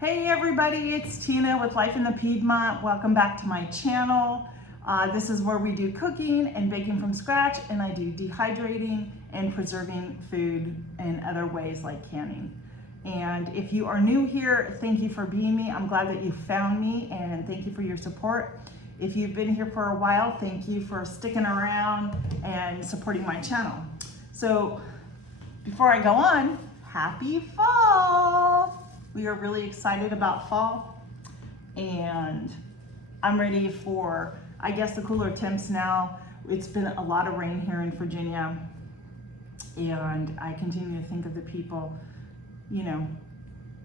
Hey everybody, it's Tina with Life in the Piedmont. Welcome back to my channel. This is where we do cooking and baking from scratch, and I do dehydrating and preserving food in other ways like canning. And if you are new here, thank you for being me. I'm glad that you found me, and thank you for your support. If you've been here for a while, thank you for sticking around and supporting my channel. So before I go on, happy fall! We are really excited about fall, and I'm ready for, I guess, the cooler temps now. It's been a lot of rain here in Virginia, and I continue to think of the people, you know,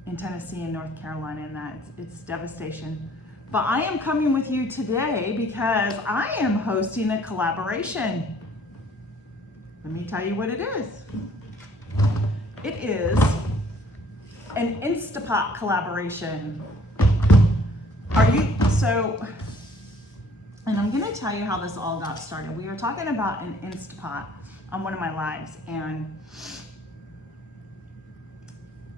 in Tennessee and North Carolina, and that it's devastation. But I am coming with you today because I am hosting a collaboration. Let me tell you what it is. It is an Instapot collaboration. And I'm gonna tell you how this all got started. We were talking about an Instapot on one of my lives, and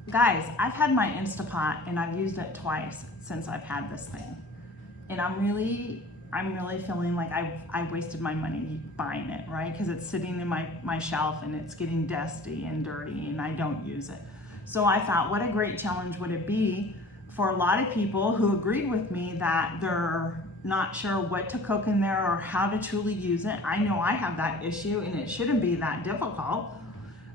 guys, I've had my Instapot and I've used it twice since I've had this thing. And I'm really feeling like I wasted my money buying it, right? Because it's sitting in my shelf and it's getting dusty and dirty and I don't use it. So I thought, what a great challenge would it be for a lot of people who agreed with me that they're not sure what to cook in there or how to truly use it. I know I have that issue and it shouldn't be that difficult.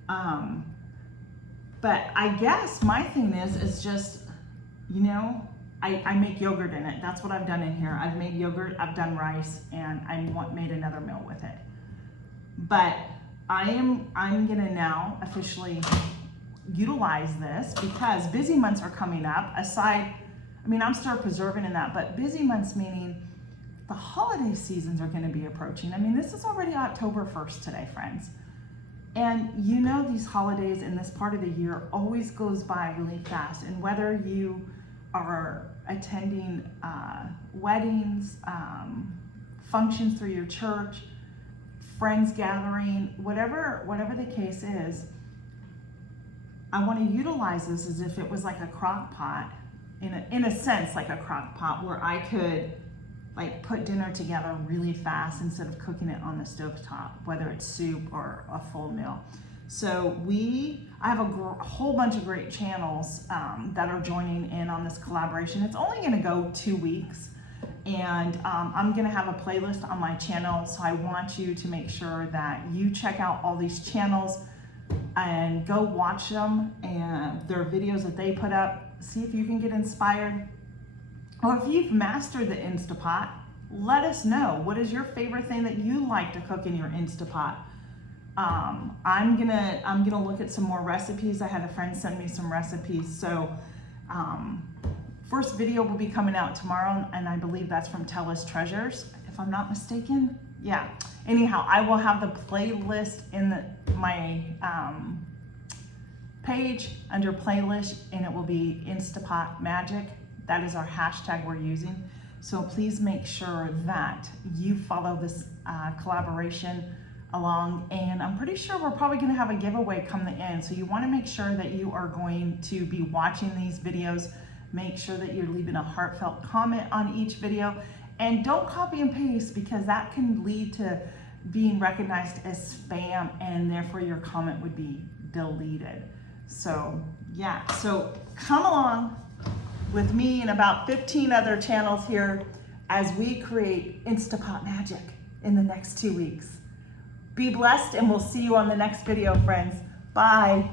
But I guess my thing is just, you know, I make yogurt in it. That's what I've done in here. I've made yogurt, I've done rice, and I made another meal with it. But I'm gonna now officially utilize this because busy months are coming up. I'm still preserving in that, but busy months meaning the holiday seasons are gonna be approaching. I mean, this is already October 1st today, friends. And you know, these holidays in this part of the year always goes by really fast. And whether you are attending weddings, functions through your church, friends gathering, whatever the case is, I want to utilize this as if it was like a crock pot, in a sense like a crock pot, where I could like put dinner together really fast instead of cooking it on the stovetop, whether it's soup or a full meal. So I have a whole bunch of great channels that are joining in on this collaboration. It's only gonna go 2 weeks, and I'm gonna have a playlist on my channel, so I want you to make sure that you check out all these channels and go watch them and their videos that they put up. See if you can get inspired. Or if you've mastered the Instapot, let us know. What is your favorite thing that you like to cook in your Instapot? I'm gonna look at some more recipes. I had a friend send me some recipes. So first video will be coming out tomorrow, and I believe that's from Tellus Treasures, if I'm not mistaken. Yeah. Anyhow, I will have the playlist in my page under playlist, and it will be Instapot Magic. That is our hashtag we're using. So please make sure that you follow this collaboration along, and I'm pretty sure we're probably gonna have a giveaway come the end. So you wanna make sure that you are going to be watching these videos. Make sure that you're leaving a heartfelt comment on each video, and don't copy and paste, because that can lead to being recognized as spam, and therefore your comment would be deleted. So yeah, so come along with me and about 15 other channels here as we create Instapot magic in the next 2 weeks. Be blessed, and we'll see you on the next video, friends. Bye.